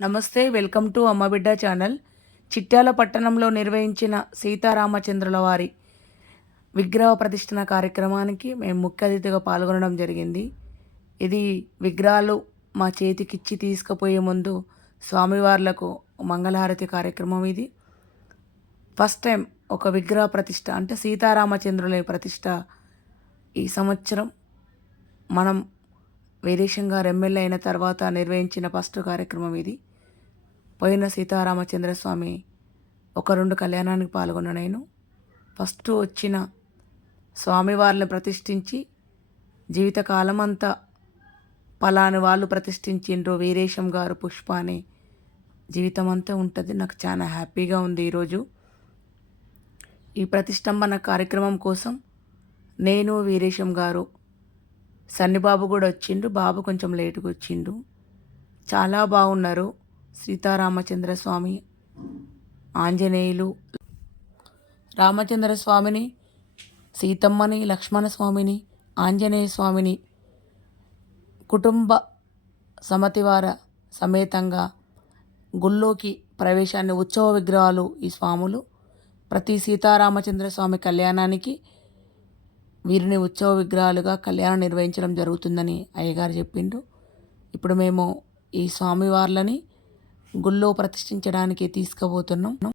నమస్తే welcome to Ammabidda channel. Chityala పట్టణంలో నిర్వహించిన సీతారామచంద్రుల వారి విగ్రహ ప్రతిష్ఠన కార్యక్రమానికి మేము ముఖ్య అతిథిగా పాల్గొనడం జరిగింది. ఇది విగ్రహాలు మా చేతికిచ్చి తీసుకుపోయే ముందు స్వామివార్లకు మంగళహారతి కార్యక్రమం ఇది. ఫస్ట్ టైం ఒక విగ్రహ ప్రతిష్ట అంటే సీతారామచంద్రుల ప్రతిష్ట ఈ సంవత్సరం. మనం వీరేశం గారు ఎమ్మెల్యే అయిన తర్వాత నిర్వహించిన ఫస్ట్ కార్యక్రమం ఇది. పోయిన సీతారామచంద్ర స్వామి ఒక రెండు కళ్యాణానికి పాల్గొన్న నేను. ఫస్ట్ వచ్చిన స్వామివారిని ప్రతిష్ఠించి జీవితకాలం అంతా పలాని వాళ్ళు ప్రతిష్ఠించిండ్రు. వీరేశం గారు పుష్ప అని జీవితం అంతా ఉంటుంది. నాకు చాలా హ్యాపీగా ఉంది ఈరోజు. ఈ ప్రతిష్టంభన కార్యక్రమం కోసం నేను వీరేశం గారు సన్నిబాబు కూడా వచ్చిండు బాబు కొంచెం లేటుగా వచ్చిండు. చాలా బాగున్నారు. సీతారామచంద్ర స్వామి ఆంజనేయులు రామచంద్ర స్వామిని సీతమ్మని లక్ష్మణ స్వామిని ఆంజనేయ స్వామిని కుటుంబ సమతివార సమేతంగా గుళ్ళోకి ప్రవేశాన్ని ఉత్సవ విగ్రహాలు ఈ స్వాములు. ప్రతి సీతారామచంద్ర స్వామి కళ్యాణానికి వీరిని ఉత్సవ విగ్రహాలుగా కళ్యాణం నిర్వహించడం జరుగుతుందని అయ్యగారు చెప్పిండు ఇప్పుడు మేము ఈ స్వామివార్లని గుళ్ళో ప్రతిష్ఠించడానికి తీసుకుపోతున్నాం.